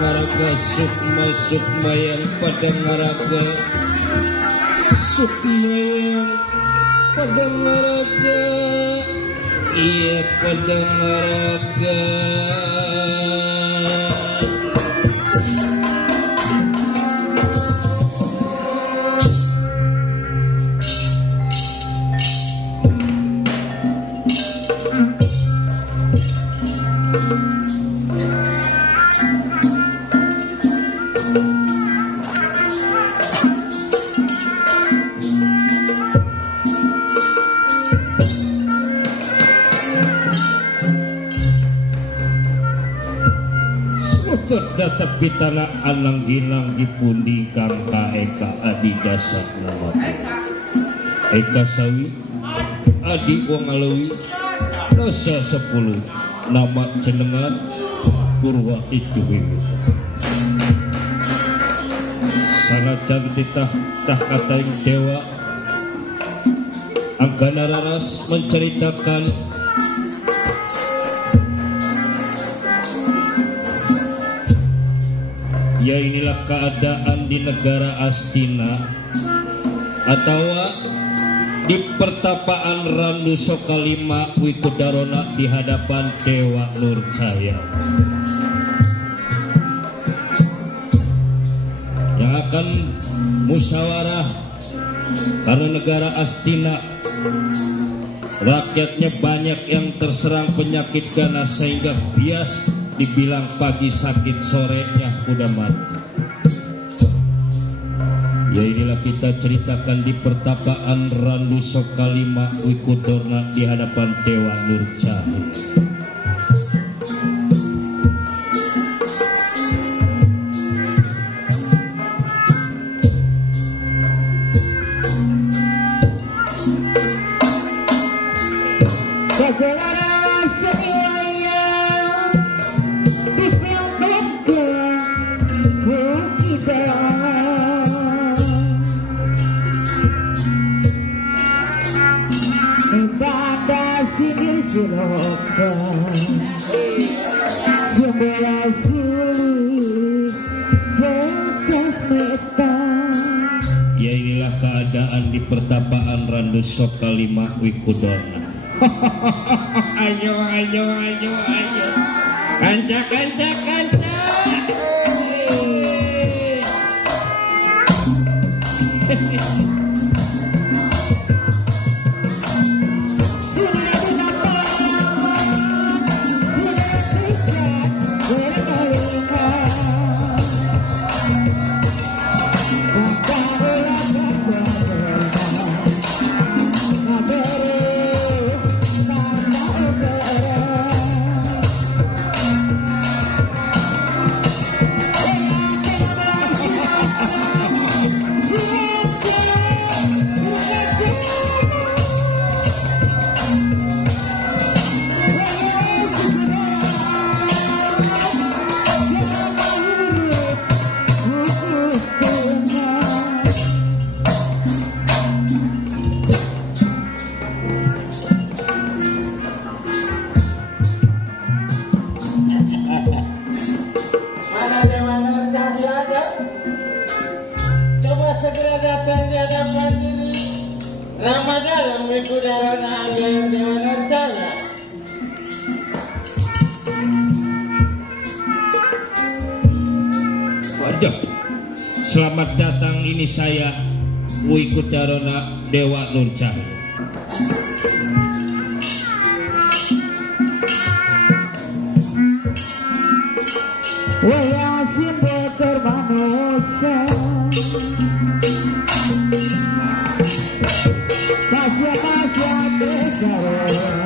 ngaraga sukma sukma yang pada ngaraga sukma yang pada ngaraga iya pada ngaraga data pitana anang gilang dipundi kang Eka Adi Dasar nama Eka Sawi Adi Wong Alawi dosa 10 nama jenengan Purwa itu sanajan titah tah katain dewa Anggana Raras menceritakan ya inilah keadaan di negara Astina atau di pertapaan Randu Sokalima Wikudarona di hadapan Dewa Nurjaya yang akan musyawarah karena negara Astina rakyatnya banyak yang terserang penyakit ganas sehingga bias dibilang pagi sakit sorenya udah mati. Ya inilah kita ceritakan di pertapaan Randu Sokalima Wikudarona di hadapan Dewa Nurjaya. Ya inilah keadaan di pertapaan Randu Sokalima Wikudarona. Ayo ayo ayo ayo kanca kanca kanca Selamat datang, ini saya Wikudarona Dewa Nurjaya. Wayasin boter manusia Pasya-pasya besar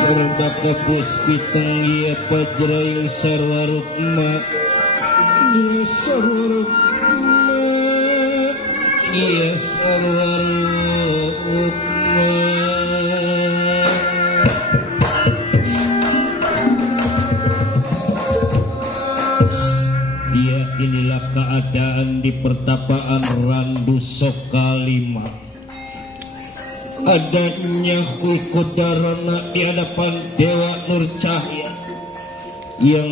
Serba kebus piteng iya pajraing sarwaruk mak iya sarwaruk mak iya sarwaruk mak. Ya inilah keadaan di pertapaan Randu Sokalima. Adanya Wikudarana di hadapan Dewa Nur Cahya yang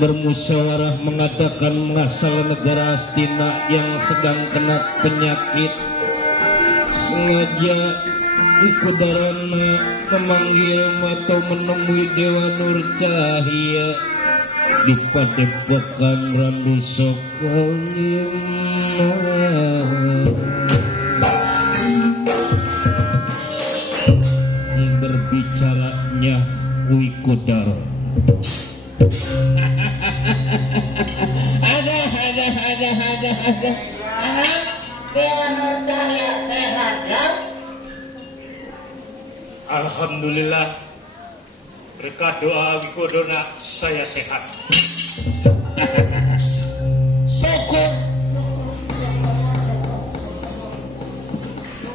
bermusyawarah mengatakan mengasal negara Astina yang sedang kena penyakit. Sengaja Wikudarana memanggil atau menemui Dewa Nur Cahya di padepokan Randu Sokalima. Berbicaranya Wikudara. Ada. Dewa Nur Cahya sehat ya? Alhamdulillah. Berkat doa Wikodona saya sehat. Syukur.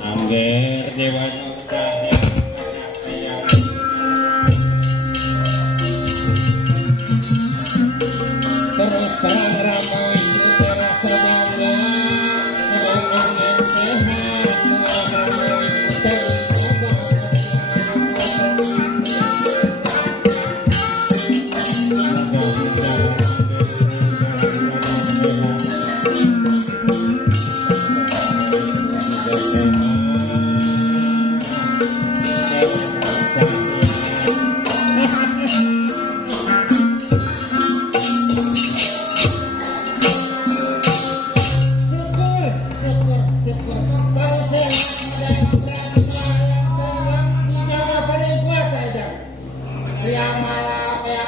Angger Dewa Nur Cahya. Terus terang Rama itu terasa bangga seorang yang sehat, seorang Rama itu terikat.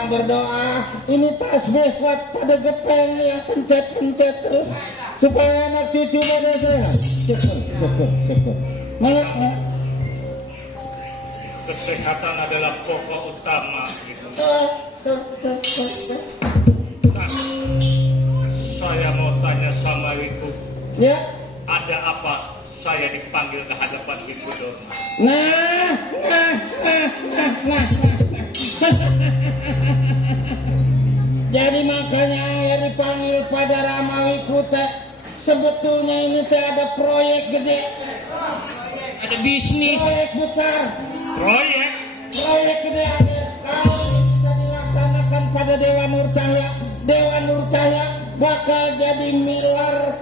Berdoa ini tasbih kuat pada gepeng yang pencet terus supaya anak cucu pada sehat. Syukur. Mana? Kesehatan adalah pokok utama. Nah, saya mau tanya sama Wiku. Ya. Ada apa saya dipanggil ke hadapan Wikudona? Nah. Jadi makanya yang dipanggil pada Rama Wikuta. Sebetulnya ini saya ada proyek gede. Ada bisnis. Proyek besar. Proyek Gede ada. Kalau ini bisa dilaksanakan pada Dewa Nur Cahya. Dewa Nur Cahya bakal jadi milar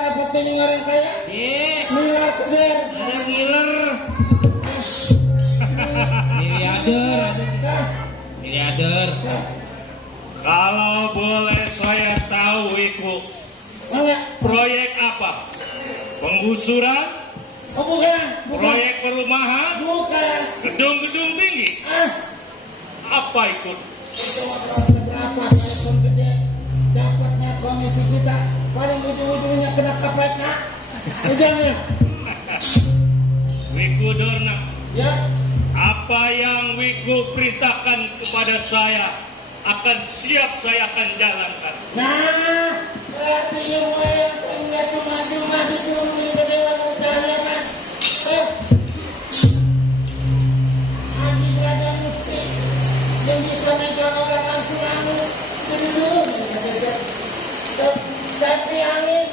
apa tuh yang orang kaya? Milar gede. Ada ngiler. Miliarder. Kalau boleh saya tahu Wiku, proyek apa? Penggusuran? Oh bukan. Proyek perumahan? Bukan. Gedung-gedung tinggi? Apa itu? Seberapa kalaupun gede dapatnya komisi kita paling ujung-ujungnya kena KPK. Jangan. Wikudona. Ya. Apa yang Wiku perintahkan kepada saya akan siap saya akan jalankan. Nah, berarti ilmu yang enggak cuma dicuri ke Dewa Nur Cahya kan? Habis ada mesti yang bisa megang orang langsung anu dulu tapi angin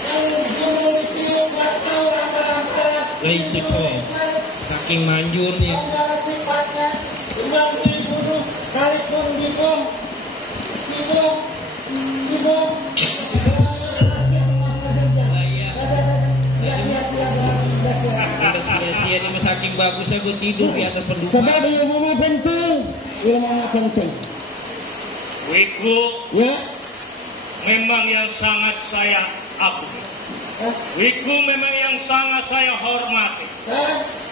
yang gunung ditiup gak tahu rambara-rambara. Itu coy, saking manjurnya. Sifatnya timbang dibunuh sekalipun dibom. bagusnya gue tidur di atas pendupa. Sebab ilmu penting. Ilmu penting. Wiku, Ya. memang yang sangat saya akui. Wiku memang yang sangat saya hormati.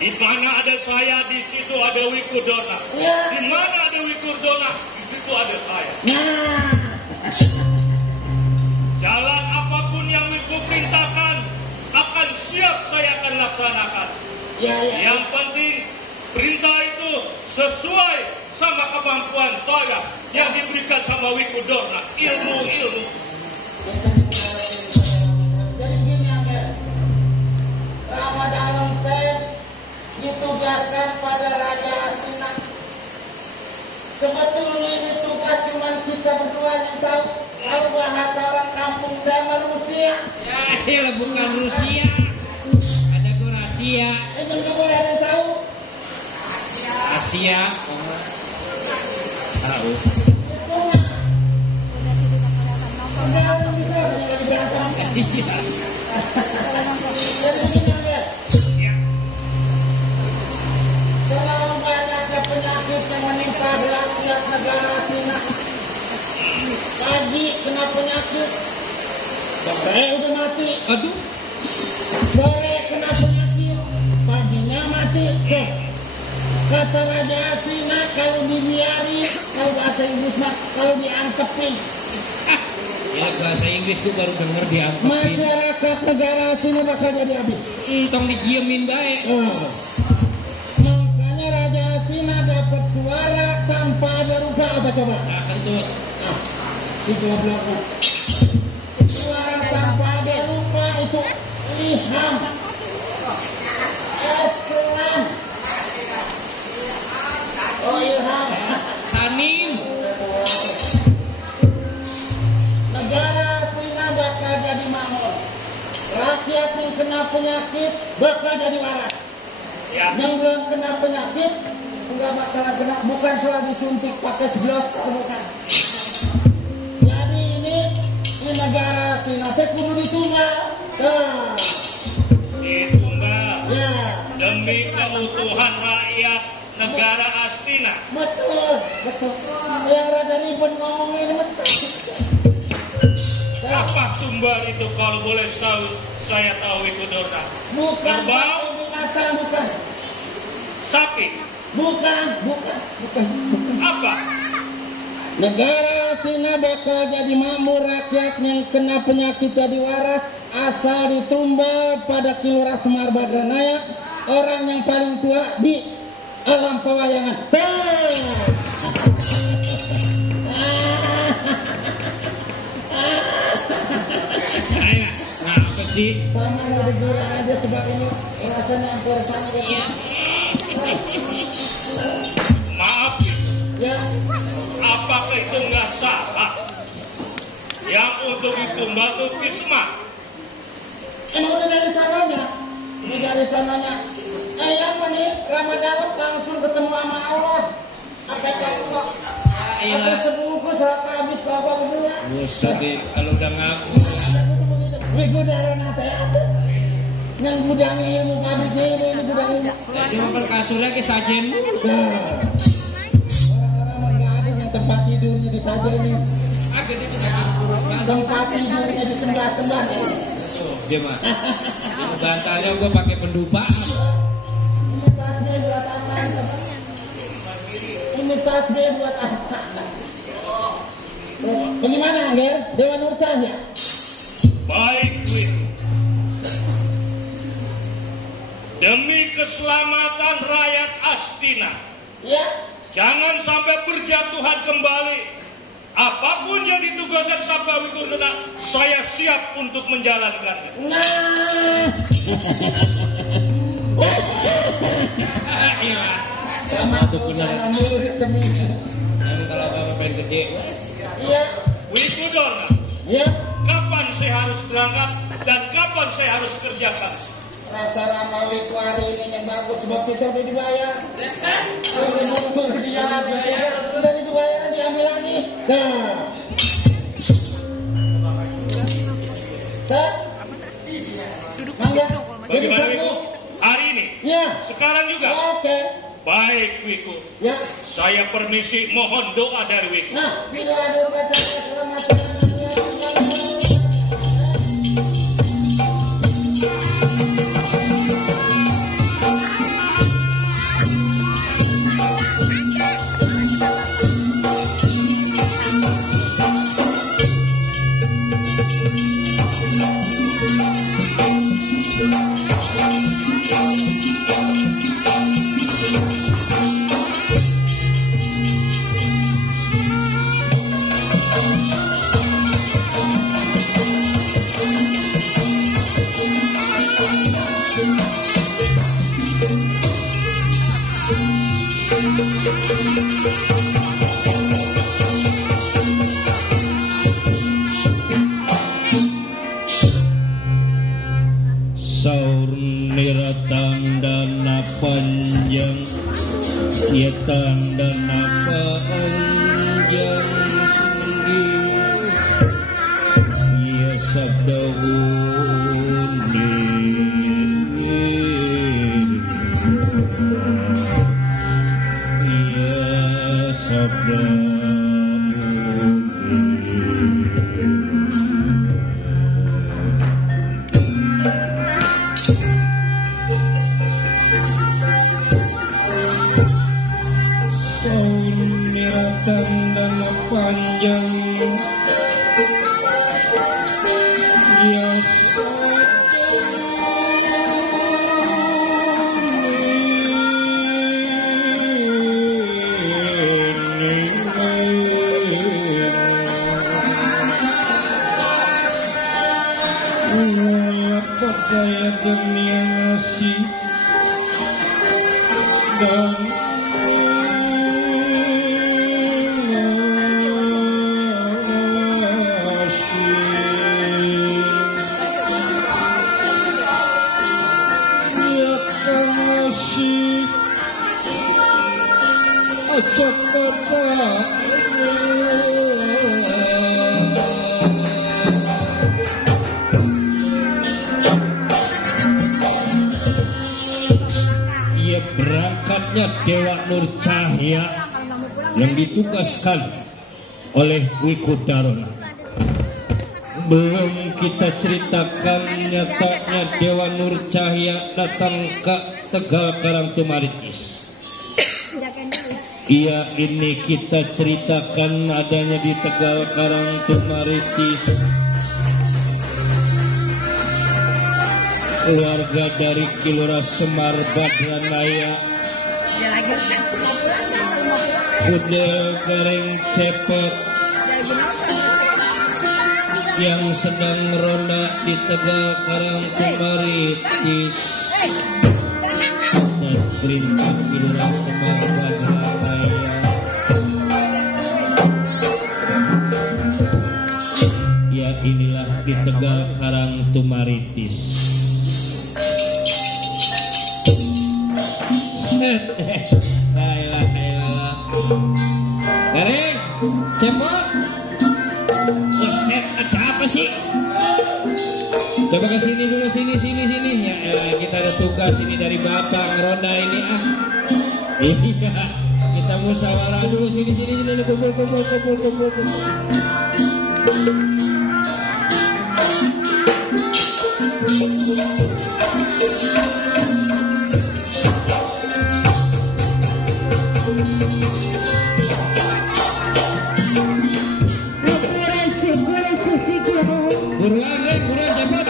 Di mana ada saya, di situ ada Wiku Dona. Ya. Di mana ada Wiku Dona, di situ ada saya. Nah. Jalan apapun yang Wiku perintahkan, akan siap saya akan laksanakan. Ya. Yang penting, perintah itu sesuai sama kemampuan saya yang diberikan sama Wiku Dona. Ilmu. Jadi gini ya, Ramadan ditugaskan pada Raja Astina. Sebetulnya ini tugas cuma kita berdua yang tahu. Kalau bahasa orang kampung zaman Rusia. Ya, bukan Rusia. Ada gue rahasia. Ini nggak boleh ada yang tahu. Asia. Tahu. Itu nggak ada yang bisa dari belakang. Iya. Jadi gini ya. Ya. Terlalu banyaknya penyakit yang menimpa rakyat negara Cina. Pagi kena penyakit, sore udah mati. Aduh. Sore kena penyakit, paginya mati. Kata Raja Asina, kalau dibiari, kalau bahasa Inggris mah, kalau diantepin. Ya, bahasa Inggris tuh baru denger diangkepin. Masyarakat negara Asina bakal jadi habis. Tong didiemin baik. Makanya Raja Asina dapat suara tanpa ada rupa apa coba? Nah, kentut. Di belakang. Suara tanpa ada rupa itu ilham. Islam. Oh ilham. Saning. Negara Cina bakal jadi makmur. Rakyat yang kena penyakit bakal jadi waras. Ya. Yang belum kena penyakit enggak bakal kena. Bukan soal disuntik pakai seblos, bukan. Jadi ini negara Cina saya kudu ditunggal. Ditunggal. Ya. Demi keutuhan rakyat negara Astina. Betul. Yang rada ribet ngomong ini betul. Apa tumbal itu kalau boleh saya tahu Wiku Dona? Bukan Kerbau? binatang, bukan. Sapi? Bukan. Apa? Negara Cina bakal jadi makmur, rakyat yang kena penyakit jadi waras asal ditumbal pada Kilurah Semar Badranaya, orang yang paling tua di alam pewayangan. Nah, apa sih? Paman udah gila aja sebab ini rasanya yang kurang ya. Maaf, Ya, apakah itu nggak salah? Yang untuk ditumbal itu Kisma. emang udah dari sananya. Ini dari sananya. Apa nih? Ramadan langsung ketemu sama Allah. Apa Allah? Aku sebungkus habis apa berdua. Tadi kalau udah ngaku. Wiku darana teh yang gudang ilmu pabrik ini gudang ilmu. Jadi makan kasurnya ke sajen. Orang-orang nggak ada yang tempat tidurnya di saja ini. Agak itu sajen. Tempat tidurnya di sembah-sembah. Dia mah. Bantalnya gua pakai pendupa. Ini tasbih buat apa? Ini tasbih buat apa? Ini mana Angger? Dewa Nur Cahya. Baik, Wiku. Demi keselamatan rakyat Astina, Ya. jangan sampai berjatuhan kembali. Apapun yang ditugaskan sama Wiku Dona, saya siap untuk menjalankannya. Nah. Iya. Sama Itu benar. murid seminggu. Kalau kamu pengen gede, Iya. Wiku Dona, Ya. kapan saya harus berangkat dan kapan saya harus kerjakan? Rasa Ramawi itu hari ini yang bagus sebab kita udah dibayar. Udah nunggu di jalan ya. Udah dibayar diambil lagi. Nah. Mangga. Jadi Bagaimana satu. Wiku? Hari ini? Ya. Sekarang juga? Oke. Baik, Wiku. Ya. Saya permisi mohon doa dari Wiku. Nah, bila ada baca keselamatan saur niratandana panjang ya tandana panjang sendiri ya sabda undi ya sabda tandana panjang ya pakai dunia ngasih dan ia berangkatnya Dewa Nur Cahya yang ditugaskan oleh Wiku Darona. Belum kita ceritakan nyatanya Dewa Nur Cahya datang ke Tegal Karangtumaritis. Iya, ini kita ceritakan adanya di Tegal Karangtumaritis keluarga dari Kilura Semar Badranaya Kudel Garing Cepet yang sedang ronda di Tegal Karangtumaritis dan perintah Kilura Semar Badranaya. Ya, inilah di Tegal Karangtumaritis. Garing, Cepot, set ada apa sih? Coba ke sini dulu, sini. Ya, kita ada tugas ini dari Bapak Ronda ini Iya, kita musyawarah dulu sini, kumpul. Buruan cepet.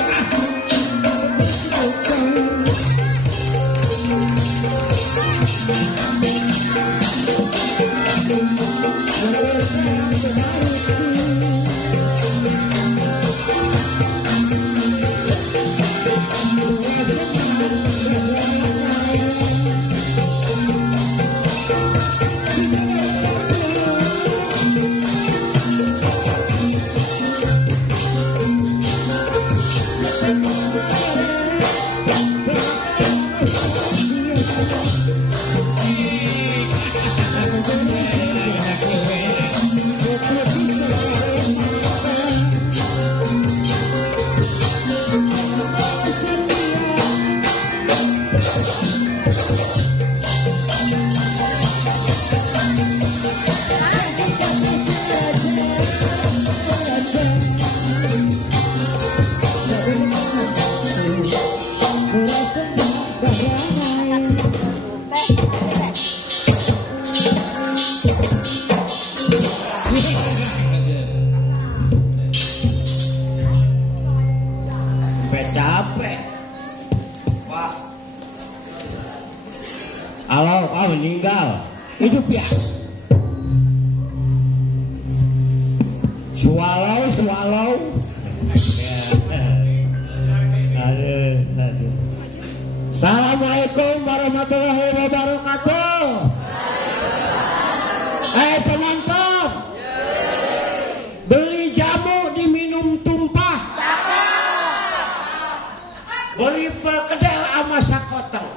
capek. Wah. Halo, meninggal. Hidup ya. Swallow. Aduh. Assalamualaikum warahmatullahi wabarakatuh. Penonton, beli jamu diminum tumpah, beli perkedel sama sakoteng.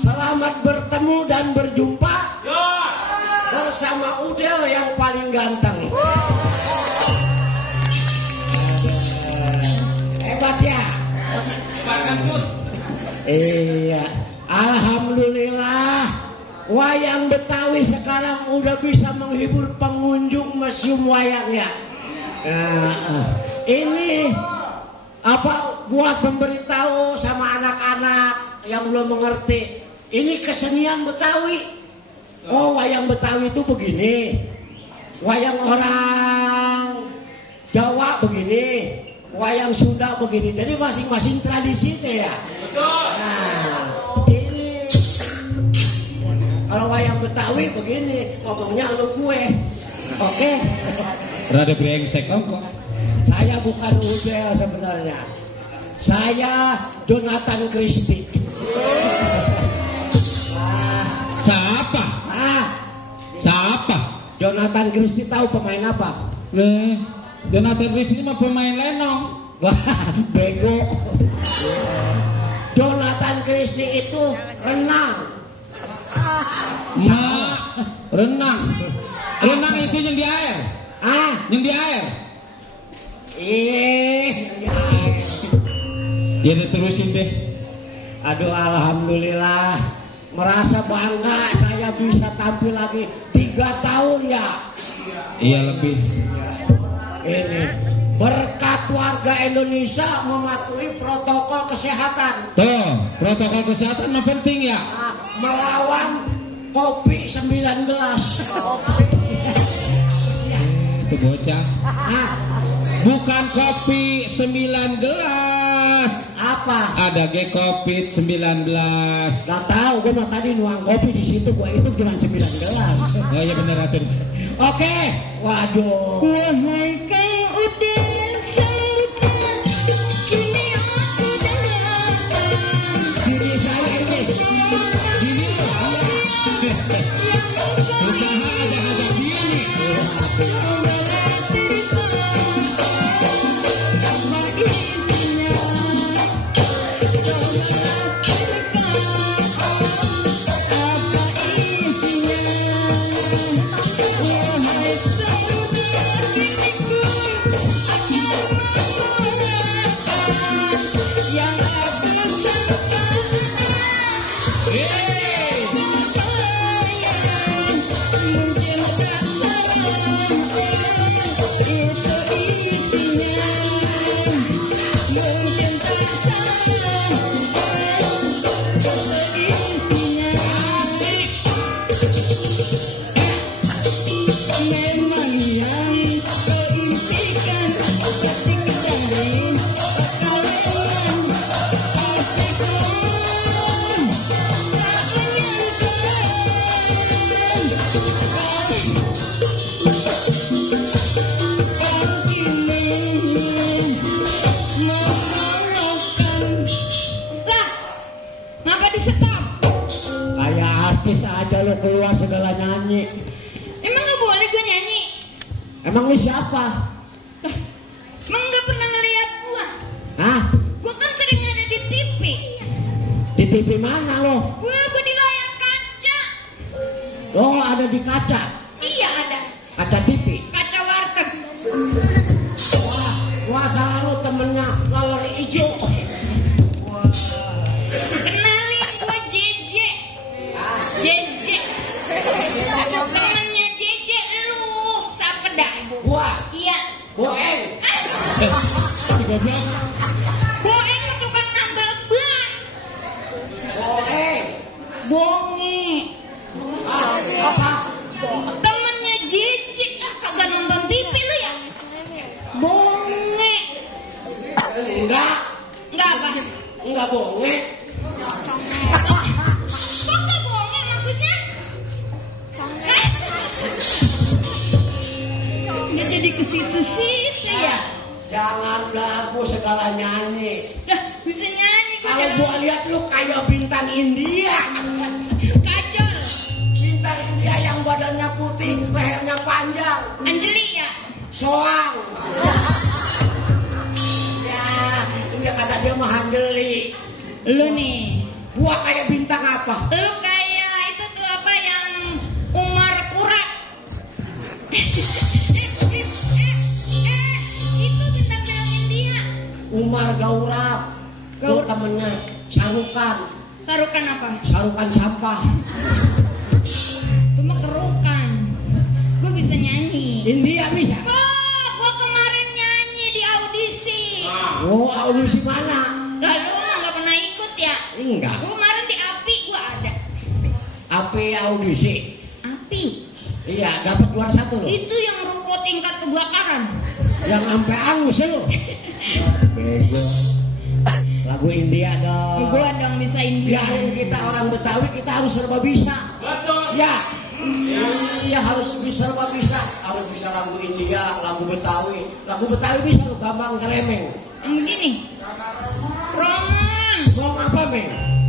Selamat bertemu dan berjumpa bersama Udel yang paling ganteng. Hebat ya. Iya, alhamdulillah wayang Betawi sekarang udah bisa menghibur pengunjung museum wayang ya. Ini apa buat memberitahu sama anak-anak yang belum mengerti. Ini kesenian Betawi. Oh, wayang Betawi itu begini. Wayang orang Jawa begini. Wayang Sunda begini. Jadi masing-masing tradisi deh ya. Nah, ini kalau wayang Betawi begini, ngomongnya lu gue. Oke. Rada brengsek kok. Saya bukan Udel sebenarnya. Saya Jonathan Christie. Siapa? Jonathan Christie tahu pemain apa? Jonathan Christie mah pemain lenong. Wah, bego. Jonathan Christie itu renang. Renang. Renang itu yang di air. Yang di air. Ya diterusin deh. Aduh, alhamdulillah. Merasa bangga saya bisa tampil lagi 3 tahun ya. Iya lebih. Ini berkat warga Indonesia mematuhi protokol kesehatan. Tuh, protokol kesehatan mah penting ya. Melawan kopi 9 gelas. Itu bocah. Bukan kopi 9 gelas. Apa? Ada COVID-19. Gak tahu, gue mah tadi nuang kopi di situ, gue itu cuma 9 gelas. Oh iya bener Atur. Oke, waduh. Wahai kau Udel Sultan, kini aku datang. Diri saya ini. Sini. Usaha ada gini. Lo keluar segala nyanyi. Emang gak boleh gue nyanyi? Emang lu siapa? Emang gak pernah ngeliat gue? Hah? Gue kan sering ada di TV. Di TV mana lo? Gue di layar kaca. Oh, ada di kaca? Iya ada. Kaca TV? Kaca warteg. Wah salah lo temennya laler hijau. Kenalin gue JJ. JJ. Temennya JJ lu. Siapa dah? Wah. Iya. Boeng. Goblok. Boeng tukang tambal ban. Boeng. Bonge. Apa? Temennya JJ. Kagak nonton TV lu ya? Bonge. Enggak. Enggak apa? Enggak bonge. Kok nggak bonge maksudnya? Dia jadi ke situ-situ ya? Jangan belagu segala nyanyi. Dah, bisa nyanyi kok. Kalau gua lihat lu kayak bintang India. Kajol. Bintang India yang badannya putih, lehernya panjang. Anjeli ya? Soang. Ya, itu ya kata dia mah Anjeli. Lu nih. Gua kayak bintang apa? Lu kayak itu tuh apa yang Umar Kurak. Itu bintang film India. Umar Gaurab. Lu temennya Sarukan. Sarukan apa? Sarukan sampah. Itu mah kerukan. Gue bisa nyanyi. India bisa. Oh, gue kemarin nyanyi di audisi. Oh, audisi mana? Lalu nggak pernah ikut ya? Enggak. Gue kemarin di API gue ada. Apa audisi? API. Iya, dapat juara 1 loh. Itu yang ruko tingkat kebakaran. Yang sampai angus lu. Bego. Lagu India dong. Gue dong bisa India. Biarin kita orang Betawi, kita harus serba bisa. Betul. Ya. Iya harus bisa serba bisa. Harus bisa lagu India, lagu Betawi. Lagu Betawi bisa lu gampang ngeremeng. Yang begini. Roman. Mau apa, Meng?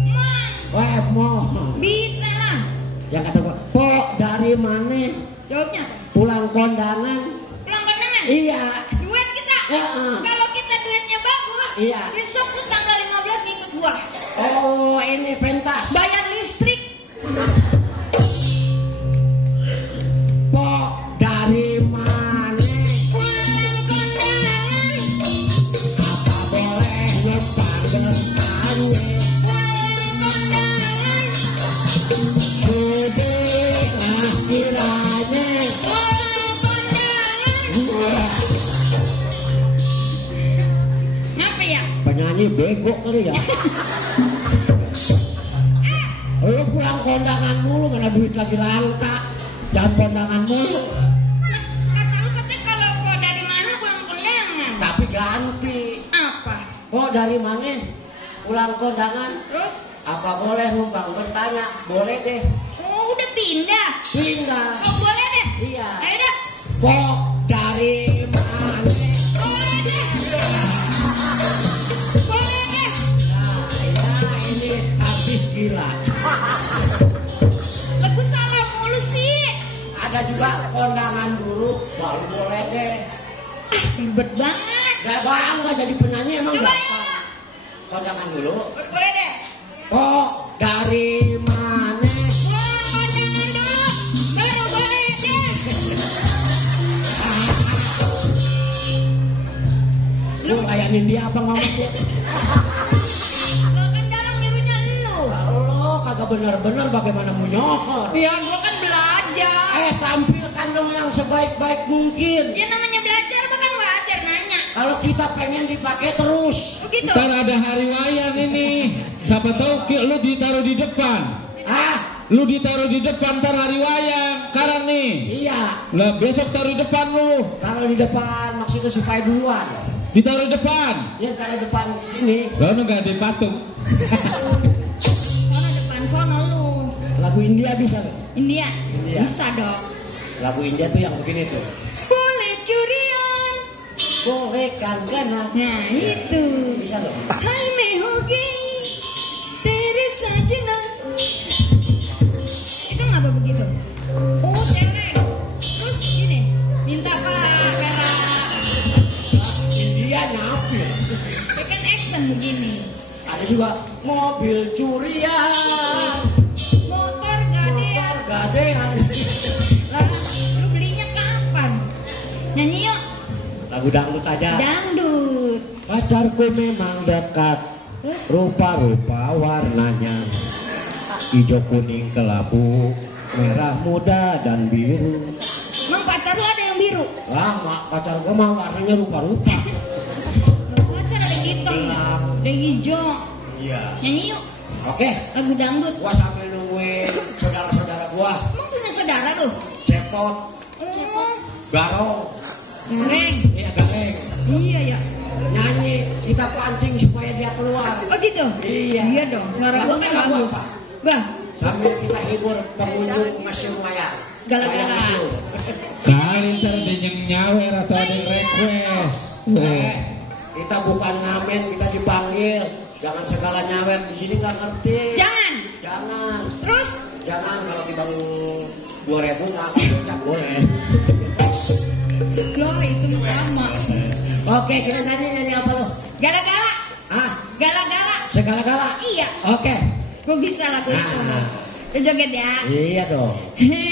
Man. Wah, mau. Bisa lah. Yang kata gua, "Pok, dari mana? Jawabnya apa? Pulang kondangan." Pulang kondangan. Iya. Duet kita. Ya. Kalau kita duetnya bagus. Iya. Besok tuh tanggal 15 ikut gua. Oh, ini pentas. Bayar listrik. Pok, dari mana? Pulang kondangan. Apa boleh nyepar bertanya? Pulang kondangan. Sudahlah kiranya. Pulang kondangan. Ngapa ya? Penyanyi bego kali ya. Lu pulang kondangan mulu, mana duit lagi langka. Jangan kondangan mulu. Kata lu katanya kalau gua dari mana pulang kondangan. Tapi ganti. Apa? Oh, dari mana? Pulang kondangan. Terus? Apa boleh numpang bertanya? Boleh deh. Oh, udah pindah. Pindah. Oh, boleh deh. Iya. Ayo dah. Pok, dari mana? Boleh deh. Boleh deh. Nah, ya ini habis gila. Lagu salah mulu sih. Ada juga kondangan dulu, baru boleh deh. Ribet banget. Gak bangga jadi penyanyi emang Coba gampang. Kondangan dulu. Boleh deh. Pok, dari mana? Pulang kondangan dulu. Baru boleh deh. Lu layanin dia apa ngomong dia? Lo kan dalam nyuruhnya lu. Lo kagak bener-bener bagaimana mau nyokor. Ya, gua kan belajar. Tampilkan dong yang sebaik-baik mungkin. Ya namanya belajar bukan wajar nanya. Kalau kita pengen dipakai terus. Begitu. Ntar ada hari wayan ini. Siapa tahu lu ditaruh di depan. Ah, Lu ditaruh di depan ntar hari wayang. Sekarang nih. iya. Lah besok taruh di depan lu. Kalau di depan maksudnya supaya duluan. Ditaruh depan. Ya taruh depan di sini. Lalu nggak ada patung. Sono depan sono lu. Lagu India bisa nggak? India. India. Bisa dong. Lagu India tuh yang begini tuh. Boleh curian. Boleh kan ganas. Nah itu. Bisa nggak? Hai me hogi. Tere sajna. Itu ngapa begitu? Oh cewek. Terus gini. Minta pak perak. India nyapir. Ya kan action begini. Ada juga mobil curian. Motor gadean. Gadean. Lah, lu belinya kapan? Nyanyi yuk. Lagu dangdut aja. Dangdut. Pacarku memang dekat. Terus? Rupa-rupa warnanya. Hijau kuning kelabu, merah muda dan biru. Emang pacar lu ada yang biru? Lama pacar gua mah warnanya rupa-rupa. Pacar ada hitam, Gelap. ada hijau. Iya. Nyanyi yuk. Oke, Lagu dangdut. gua sambil nungguin saudara-saudara gua. Emang punya saudara lu? Cepot, Oh, garong, goreng. iya gareng. Iya ya. Nyanyi kita pancing supaya dia keluar. Oh gitu? Iya. Iya dong, suara gua kan bagus. Bah, Sambil kita hibur pengunjung museum maya. Gala-gala. Kali terdenyeng nyawer atau ada yang request. Kita bukan ngamen, kita dipanggil. Jangan segala nyawer di sini nggak ngerti. Jangan. Jangan. Terus? Jangan kalau dibang 2.000 nggak boleh. Loh, itu sama. Oke, kita nyanyi apa lo? Gala-gala. Hah? Gala-gala. Segala-gala? Iya. Oke. Gua bisa lagu itu. Nah. Lu joget ya. Iya dong. Ini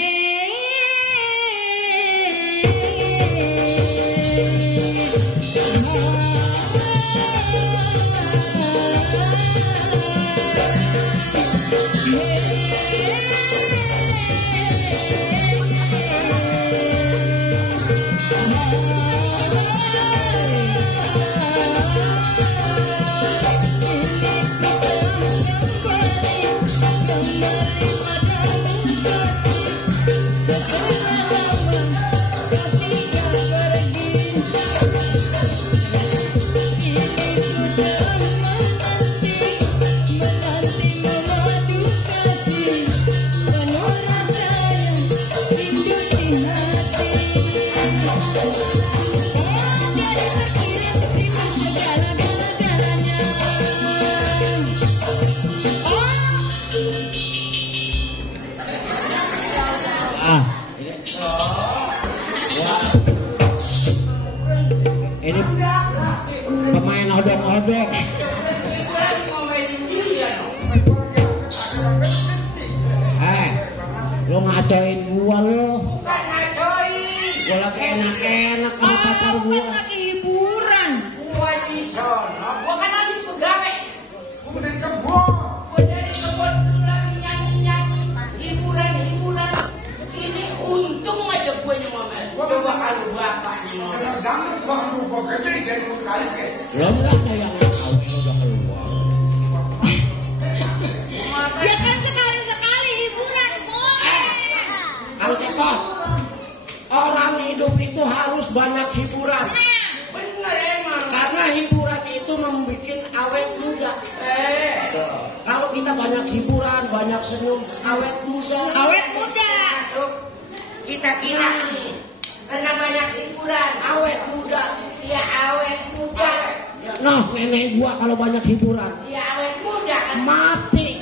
pemain odong-odong. Lo ngacoin gua lo. Bukan ngacoin. Gua lagi enak-enak sama pacar gua. Lagi hiburan. Gua di sono. Gua kan habis begawe. Gua dari kebun. Gua dari kebun tuh lagi nyanyi-nyanyi. Hiburan. Ini untung aja gue nyomel. Coba kalau bapaknya ngomel. Lo enggak ada yang tahu sudah keluar. Ya kan sekali-sekali hiburan, boleh. Kang Cepot, orang hidup itu harus banyak hiburan. Bener emang. Karena hiburan itu membuat awet muda. Kalau kita banyak hiburan, banyak senyum, awet muda. Awet muda. Kita kira karena banyak hiburan. Awet muda. Ya awet muda. Nah, nenek gua kalau banyak hiburan, Ya awet muda kan. mati.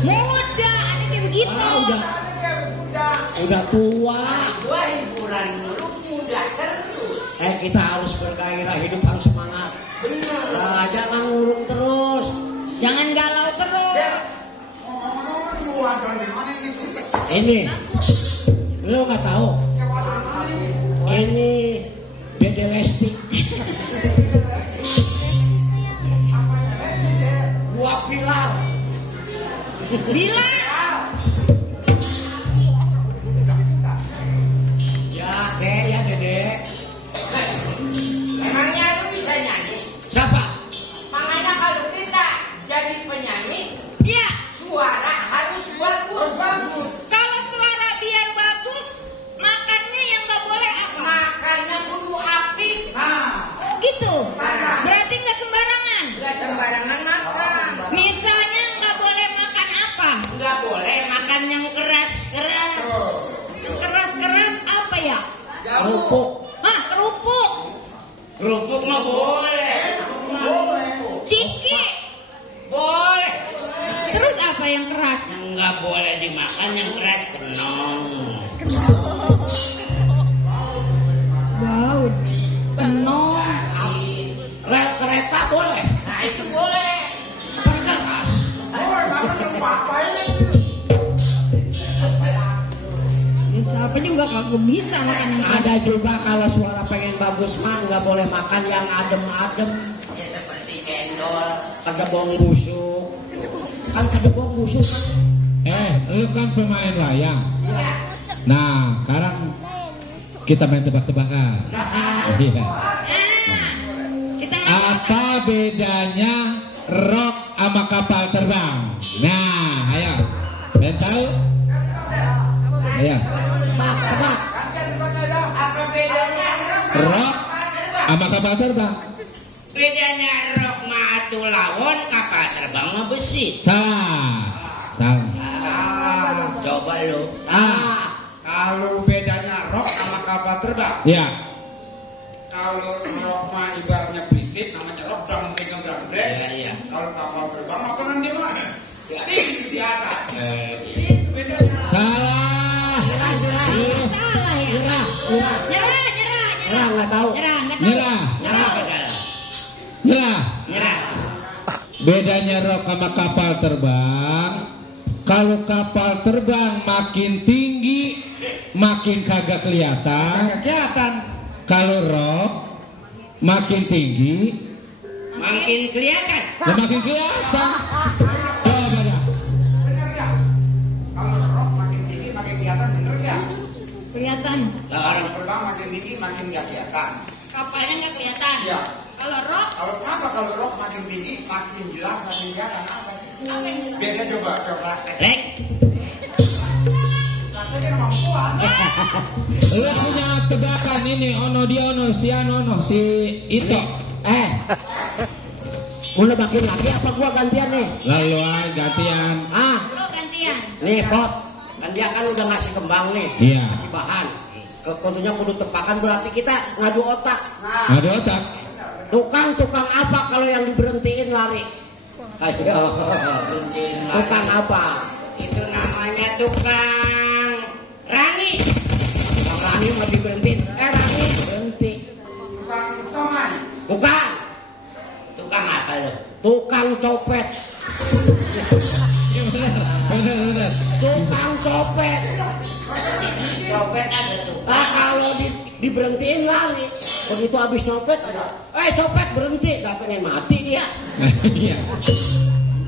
Muda, ada kayak begitu. Udah tua. Gua hiburan dulu muda terus. Kita harus bergairah, hidup harus semangat. Bener. Nah, jangan ngurung terus. Jangan galau terus. Ini, lo nggak tahu? Ini Dede Lesti. Gua Pilar. Bila Ya Dede. Emangnya lu bisa nyanyi? Siapa? Makanya kalau kita jadi penyanyi, ya, suara harus bagus. kalau suara biar bagus, makannya yang nggak boleh apa? Makanya kudu apik. Oh gitu. Berarti nggak sembarangan. Gak sembarangan makan. Misalnya nggak boleh makan apa? Gak boleh makan yang keras-keras. Keras-keras apa ya? Kerupuk. Hah, kerupuk, Kerupuk mah boleh. ciki. Boleh. Terus apa yang keras? Nggak boleh dimakan yang keras, kenong. Bau. Penuh. Rel kereta boleh. Nah itu boleh. Perkeras. Bisa apa juga kagak bisa makan yang keras. Ada juga kalau suara pengen bagus mah nggak boleh makan yang adem-adem. Ya seperti cendol. Kedebong busuk. Kan kedebong busuk. Lu kan pemain wayang. Ya. Nah, sekarang kita main tebak-tebakan. Iya. Kita Apa bedanya rok sama kapal terbang? Nah, ayo. Pengen tahu? Ayo. Tebak. Apa bedanya? Rok sama kapal terbang. Bedanya rok mah atuh lawon, kapal terbang mah besi. Salah. Coba lu. Kalau bedanya rok sama kapal terbang. Ya. Kalau rok mah ibaratnya berisik, namanya rok drum Iya. Kalau kapal terbang mah kan di mana? Di atas. Itu bedanya. Salah. Salah ya. Nyerah, nggak tahu. Nyerah. Bedanya rok sama kapal terbang. Kalau kapal terbang makin tinggi, makin kagak kelihatan. Kalau rok makin tinggi, Makin kelihatan. makin kelihatan. Coba dah. Bener ya? Kalau rok makin tinggi makin kelihatan, bener ya? Kelihatan. Kalau terbang makin tinggi makin nggak kelihatan. Kapalnya nggak kelihatan. Iya. Kalau rok, Kalau kenapa kalau rok makin tinggi makin jelas makin kelihatan apa? apa yang jelas? Beda coba. Lek. Prakteknya kemampuan. Lu punya tebakan ini, ono dia ono, si ono, si Ito. Mau nebakin lagi apa gua gantian nih? Lalu gantian. Lo gantian. Nih Pot, kan dia kan udah ngasih kembang nih, Iya. ngasih bahan. Kudunya kudu tepakan, berarti kita ngadu otak. Ada otak. Tukang apa kalau yang diberhentiin lari? Ayo, tukang apa? Itu namanya tukang rani. Tukang Rani mau diberhentiin. Rani berhenti. Tukang somai. Bukan, Tukang apa lo? tukang copet. Bener. Tukang copet. Copet ada tukang. Kalau diberhentiin lari. Begitu habis nyopet ada. Copet berhenti, gak pengen mati dia. Iya.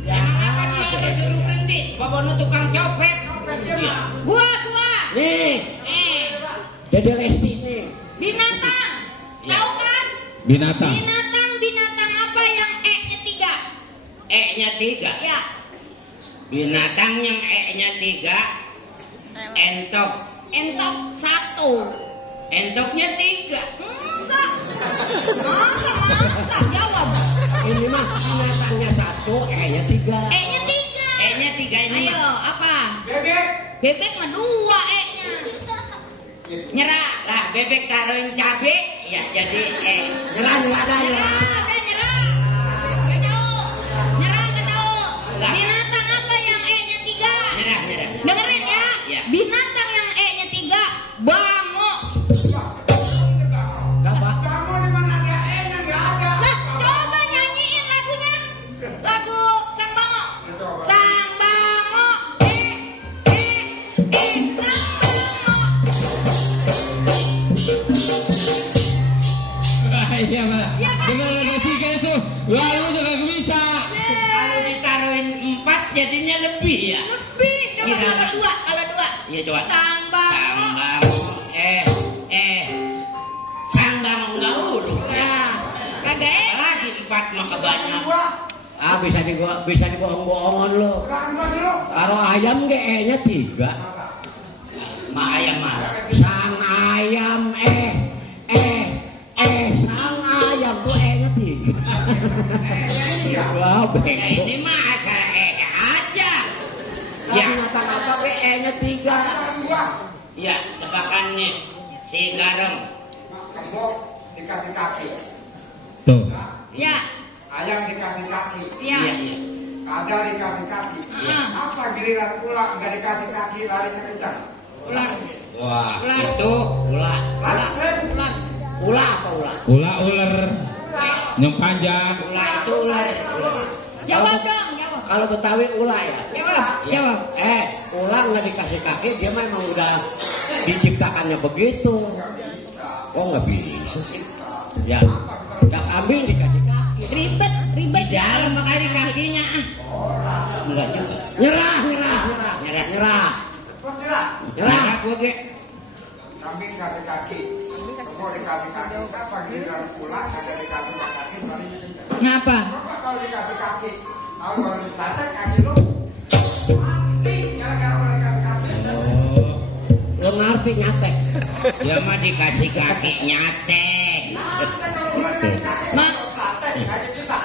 Kenapa sih lo disuruh berhenti? Bapak tukang copet. Iya. Gua. Nih, Dede Resti nih. Binatang. Ya. Tahu kan? Binatang. Binatang apa yang E-nya 3? E-nya 3. Ya. Binatang yang E-nya 3. Entok. Entok 1. Entoknya 3. Enggak. Masa jawab. Ini mah binatangnya 1, E-nya 3. E-nya 3. E-nya 3 ini Ayo, mah. apa? Bebek. Bebek mah 2 E-nya. Nyerah. Lah bebek taruhin cabe ya jadi E. Nyerah. Nyerah. Nggak tahu. Binatang apa yang E-nya 3? Nyerah. Dengerin ya. Ya. Binatang yang E-nya 3, bango. Kamu di mana ada E-nya nggak ada. Lah, coba nyanyiin lagunya. Lagu Sang Bango. Sang Bango. Sang Bango. Iya, Pak. Bener ada 3 itu. Lalu juga bisa. Kalau ditaruhin 4 jadinya lebih ya. Lebih. Coba Gimana? kalau 2. Iya coba. Sang Bango. Sambang. Sambang nggak huruf ya. Ya. Kagak E. Lagi 4 mah kebanyakan. Bisa dibohong-bohongan lo. Rangga dulu. Kalau ayam ge E-nya 3. Ma ayam marah. Sang ayam sang ayam tuh E-nya 3. Wah, bego. Ini mah asal E aja. Ya. Binatang apa ge E-nya 3? Ya tebakannya si Garong. Kembok dikasih kaki. Tuh. Ya. Ayam dikasih kaki. Ya. Iya. Ada dikasih kaki. Ah. Apa giliran ular nggak dikasih kaki larinya kencang? Ular. Wah Ular. itu ular. Ular. Ulah apa ulah? Ular yang panjang. Ular itu ular. Jawab dong, jawab. Kalau Betawi ulah ya. Jawab. Ular nggak dikasih kaki, dia memang udah diciptakannya begitu. Oh nggak bisa sih. Ya, kambing dikasih kaki. Ribet. Di dalam kali kakinya enggak juga. Nyerah. Nyerah gue ge. Kambing kasih kaki. Kembok dikasih kaki. Apa giliran ular ada dikasih kaki larinya kencang? Kenapa? Coba kalau dikasih kaki. Kalau ditarik kaki lu mati gara-gara ular dikasih kaki. Oh, Lo ngerti nyatek. ya mah dikasih kaki nyatek.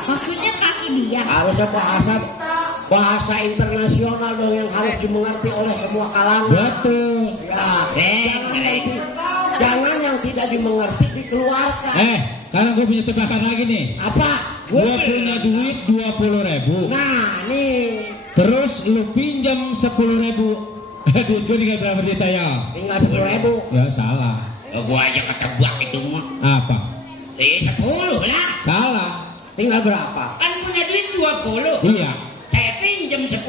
Maksudnya kaki dia. Harusnya bahasa internasional dong yang harus dimengerti oleh semua kalangan. Betul. Jangan yang tidak dimengerti dikeluarkan. Sekarang gue punya tebakan lagi nih. Apa? Gue punya duit 20.000. Nah, nih. Terus lu pinjam 10.000. Duit gue tinggal berapa juta ya? Tinggal 10.000. Ya salah. Gue aja ketebak itu mah. Apa? 10 lah. Salah. Tinggal berapa? Kan punya duit 20. Iya. Saya pinjam 10.000.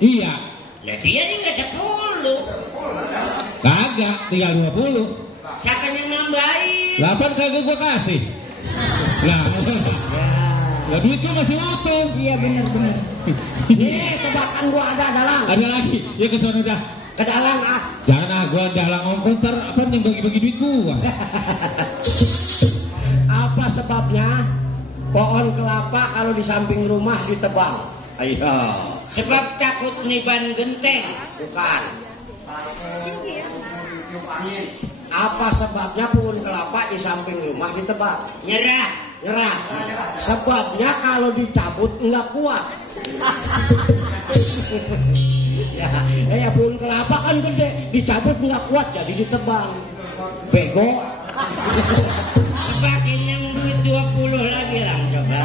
Iya. Lah dia tinggal 10. Kagak, tinggal 20. Siapa yang nambahin? 8 kagak gue kasih. Lah duit gue masih utuh. Iya benar. Nih tebakan gua ada dalang. Ada lagi. Ya ke sono dah. Ke dalang ah. Jangan gua dalang ongkol ntar apa yang bagi-bagi duit gua. Apa sebabnya pohon kelapa kalau di samping rumah ditebang? Ayo. Sebab takut niban genteng. Bukan. Apa sebabnya pohon kelapa di samping rumah ditebang? Nyerah. Sebabnya kalau dicabut nggak kuat. Ya pohon kelapa kan gede, dicabut nggak kuat jadi ditebang. Bego. Pakai yang duit 20 lagi lah coba.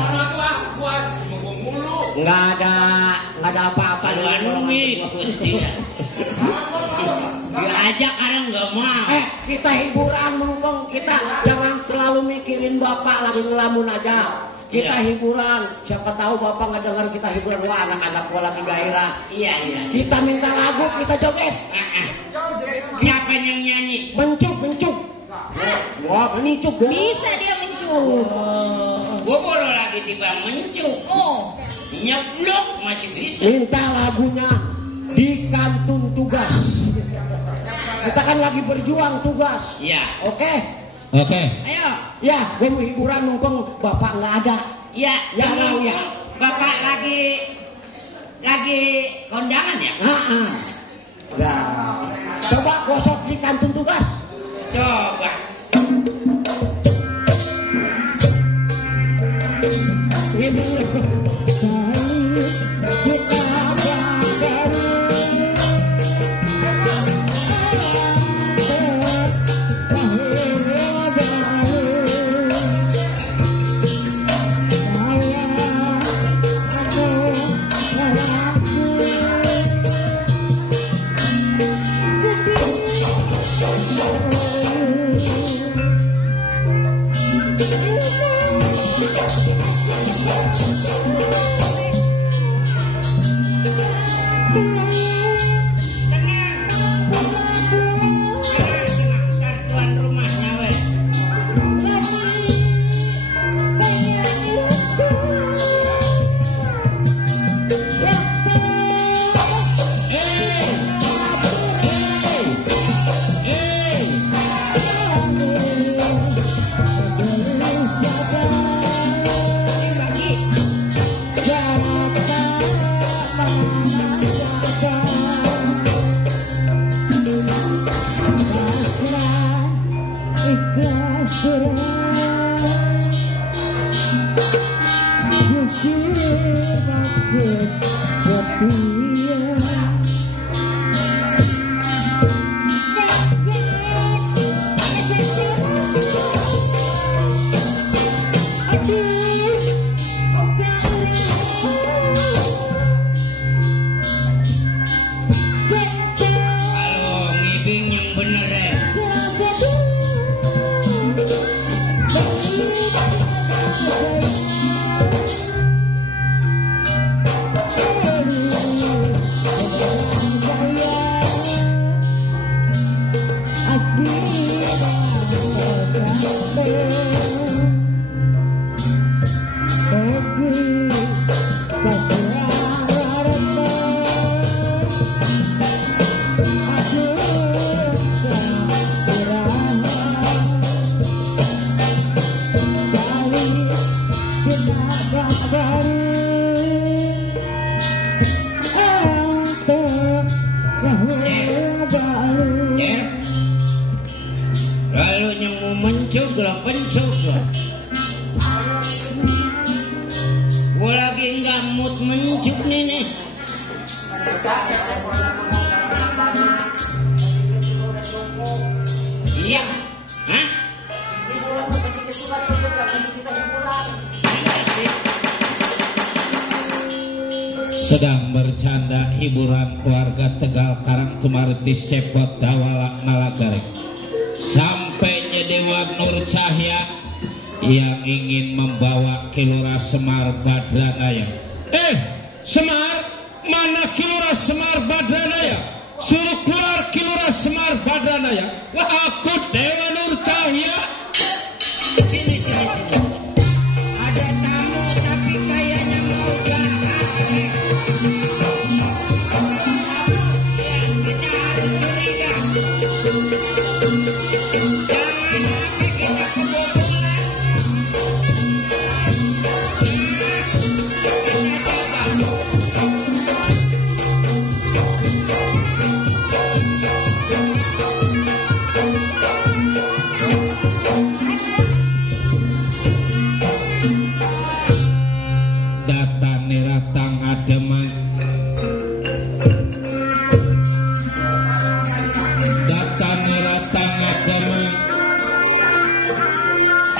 Kuat mulu. Nggak ada apa-apa dengan duit. Diajak orang nggak mau. Kita hiburan mumpung kita jangan selalu mikirin bapak lagi ngelamun aja. Kita hiburan, siapa tahu bapak nggak dengar kita hiburan. Wah anak-anak gua lagi gairah. Iya. Kita minta lagu, kita joget. Siapa yang nyanyi? Mencuk. Wah mencuk. Bisa dia mencuk. Gua boleh lagi tiba mencuk. Oh. Nyeblok masih bisa. Minta lagunya di kantun tugas. Kita kan lagi berjuang tugas. Iya. Oke. Ayo. Ya, gue mau hiburan mumpung bapak nggak ada. Iya. Ya. Bapak lagi kondangan ya? Nah. Coba gosok di kantun tugas. Coba. Ini sedang bercanda hiburan keluarga Tegal Karang Tumartis Cepot Dawala Nalagarek. Sampainya Dewa Nur Cahya yang ingin membawa Kilura Semar Badranaya. Semar, mana Kilura Semar Badranaya? Suruh keluar Kilura Semar Badranaya. Wah, aku Dewa Nur Cahya. Sini. Ada tamu tapi kayaknya mau jahat. Ya, kita harus curiga. Jangan sampai kita kebobolan.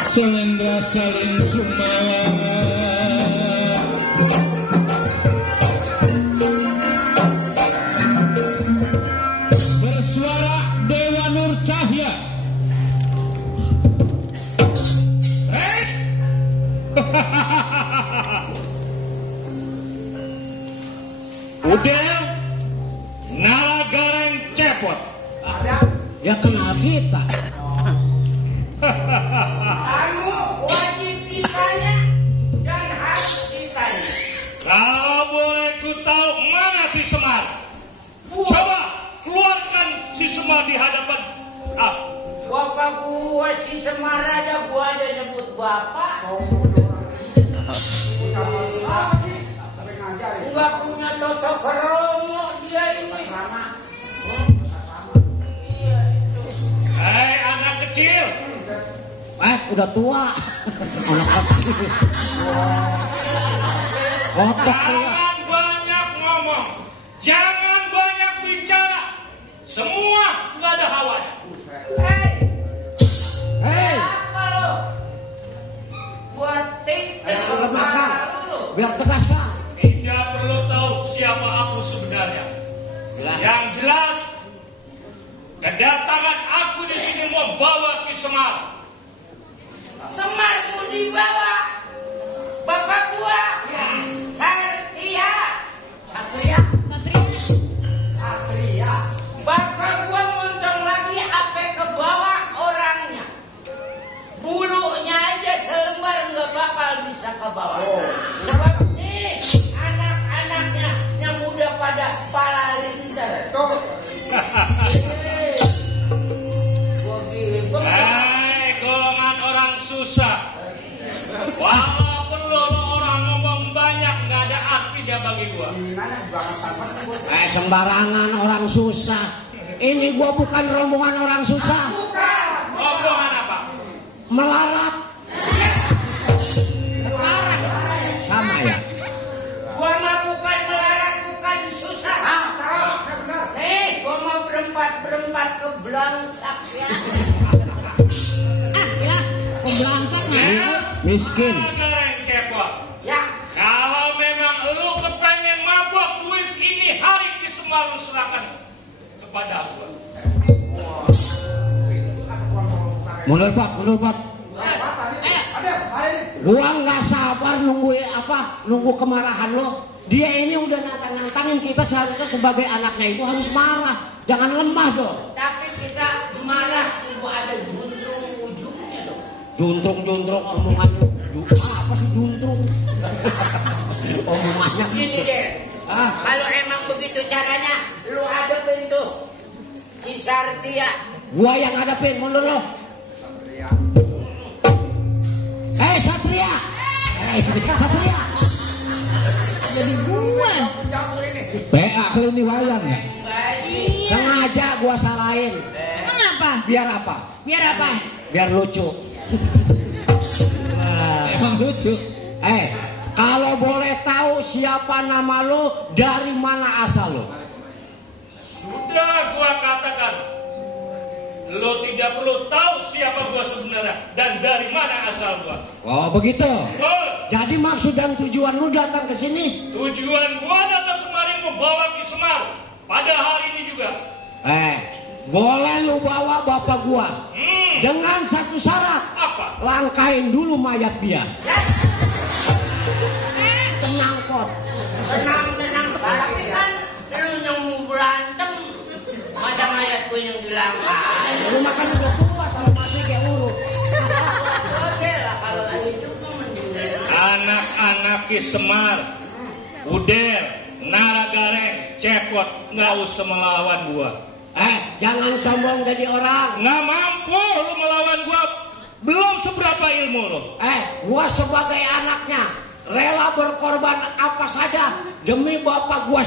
Selendra saling sumawa bersuara Dewa Nur Cahya. Udah Nalagareng Cepot. Dia kenal kita. Kamu wajib ditanya dan harus ditanya. Kalau boleh ku tahu mana si Semar? Coba keluarkan si Semar di hadapan aku. Bapak gua si Semar aja gua aja nyebut bapak. Enggak punya toto keromo dia ini. Hei anak kecil, Udah tua. Anak kecil. Otak tua. jangan banyak ngomong, jangan banyak bicara. Semua nggak ada hawanya. Hei, Apa lo? Buat tik lemahkan. Biar tegas kan. Tidak perlu tahu siapa aku sebenarnya. Yang jelas, kedatangan aku di sini membawa Ki Semar. Semar mau dibawa. Bapak gua Satria. Satria. Bapak gua montong lagi apa ke bawah orangnya. Bulunya aja selembar nggak bakal bisa ke bawah. Sebab nih anak-anaknya yang udah pada palalinter. Hei, golongan orang susah. Walaupun lo orang ngomong banyak, nggak ada artinya bagi gua. Sembarangan orang susah. Ini gua bukan rombongan orang susah. Rombongan apa? Melarat. Sama ya. Gua mah bukan melarat, bukan susah. Nih, gua mau berempat ke belangsak ya. Ya, pembelangsak mah. Miskin. Nalagareng Cepot. Ya, Kalau memang lu kepengen mabok duit ini hari Ki Semar lu serahkan kepada aku. Mundur Pak. Gua nggak sabar nunggu kemarahan lo. Dia ini udah nantangin kita, seharusnya sebagai anaknya itu harus marah. Jangan lemah dong. tapi kita marah itu ada juntrung ujungnya dong. Juntrung omongan lu. Apa sih juntrung? Omongannya Gini deh, kalau emang begitu caranya, lu hadapin tuh si Sartia. Gua yang ngadepin, mundur lo. Satria. Satria. Jadi gue. PA kelini wayang ya. Iya. Sengaja gua salahin. Emang apa? Biar apa? Biar apa? Biar lucu. Emang lucu. Kalau boleh tahu siapa nama lo, dari mana asal lo? Sudah gua katakan, lo tidak perlu tahu siapa gua sebenarnya dan dari mana asal gua. Oh begitu. Betul. Jadi maksud dan tujuan lu datang ke sini? Tujuan gua datang semari membawa Ki Semar pada hari ini juga. Boleh lu bawa bapak gua. Dengan satu syarat. Apa? Langkain dulu mayat dia. Tenang kok. Tenang. Tapi kan lu yang mau berantem. Masa mayat gue yang dilangkai. Lu makan udah tua kalau mati kayak urut. Oke lah kalau hidup mah mending. Anak-anak Ki Semar, Uder, Naragaren, Cekot, nggak usah melawan gua. Jangan sombong jadi orang. Nggak mampu lu melawan gua. Belum seberapa ilmu lu. Gua sebagai anaknya rela berkorban apa saja demi bapak gua.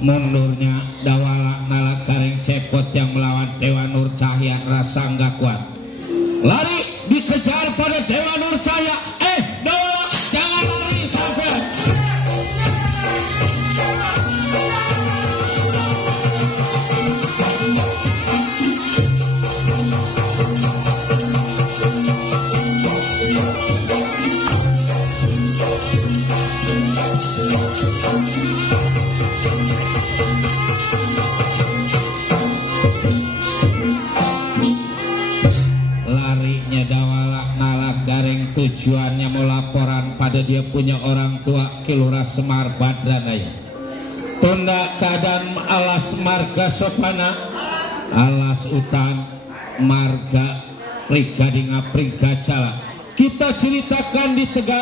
mundurnya Dawala ngalak Gareng Cepot yang melawan Dewa Nur Cahya rasa nggak kuat. Lari dikejar pada Dewa Nur Cahya. Dawala jangan lari sampai. Larinya Dawala ngalak Gareng tujuannya mau laporan pada dia punya orang tua Kilurah Semar Badranaya. Tunda keadaan alas marga sopana, alas utan marga prigadinga prigacala. Kita ceritakan di Tegal.